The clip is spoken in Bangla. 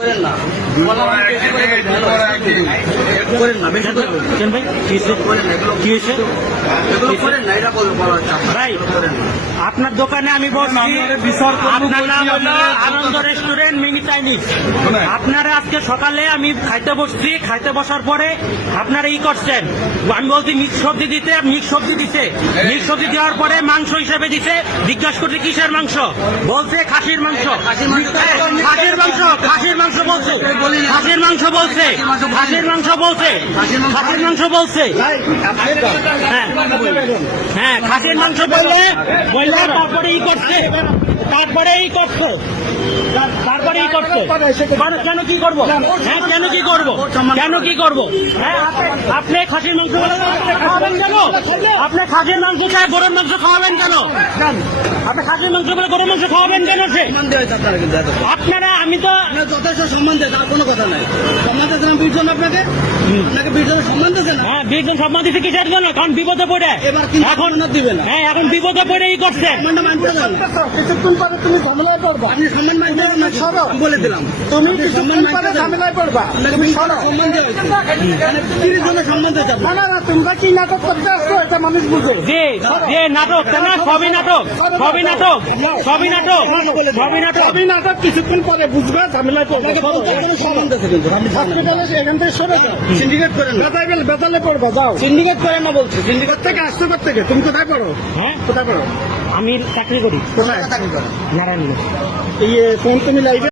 আপনার। ভাই? এগুলো করেন না আপনার দোকানে আমি বসছি। আপনার নাম হলো আনন্দ রেস্টুরেন্ট মিনি চাইনিজ। আপনারা আজকে সকালে আমি খাইতে বসছি খাইতে বসার পরে আপনারা ই করছেন। আমি বলছি মিক্স সবজি দিতে মিক্স সবজি দিতে মিক্স সবজি দেওয়ার পরে মাংস হিসেবে দিতে জিজ্ঞাসা করছি কিসের মাংস? বলছে খাসির মাংস। খাসির মাংস খাসির মাংস বলছে। খাসির মাংস বলছে। খাসির মাংস বলছে। খাসির মাংস বলছে। হ্যাঁ। হ্যাঁ খাসির মাংস বললে বললে তারপরে ই করছে। তারপরে ই করছে। তার- তারপরে ই করছে কেন কি করব? হ্যাঁ কেন কি করব? কেন কি করব? হ্যাঁ। আপনি- খাসির মাংস বলে খাওয়াবেন কেন? আপনি খাসির মাংস চাই গরুর মাংস খাওয়াবেন কেন? আপনি খাসির মাংস বলে গরুর মাংস খাওয়াবেন কেন সে? আপনারা আমি তো আপনার যথেষ্ট সম্মান দেয় তার কোনো কথা নাই। সম্মান দিয়েছেন আমি বীরজন আপনাকে? আপনাকে বীরজনের সম্মান দিয়েছে না? হ্যাঁ বীরজন সম্মান দিচ্ছে কিসের জন্য? কারণ বিপদে পড়ে। এবার এখন দিবে না। হ্যাঁ এখন বিপদে পড়ে ই করছে। সম্মানটা মানতে দেন না। কিছুক্ষণ পরে তুমি ঝামেলায় পড়বা আপনি সম্মান মানতে দেন না সরো। বলে দিলাম। তুমি কিছুক্ষণ পরে। ঝামেলায় পড়বা। সম্মান দেওয়া মানে বীরজনের সম্মান দিয়েছে না আপনাকে। না না তোমরা কি নাটক করতে আসছো এটা মানুষ বুঝে যে যে নাটক না সবই নাটক। সবই নাটক সবই নাটক সবই নাটক। সবই নাটক। কিছুক্ষণ পরে বুঝবা ঝামেলায় পড়বা। আপনাকে পঞ্চাশ সম্মান দিয়েছে কিন্তু আপনি জানেন। হসপিটালে এখান থেকে সরে যাও। সিন্ডিকেট করেন না বেতালে বেতালে পড়বা যাও। সিন্ডিকেট করেন না বলছি। সিন্ডিকেট থেকে আসছো থেকে তুমি কোথায় পড়ো? হ্যাঁ? কোথায় পড়ো? আমি চাকরি করি। কোথায় নারায়ণগঞ্জ। এই ফোন তুমি লাইভে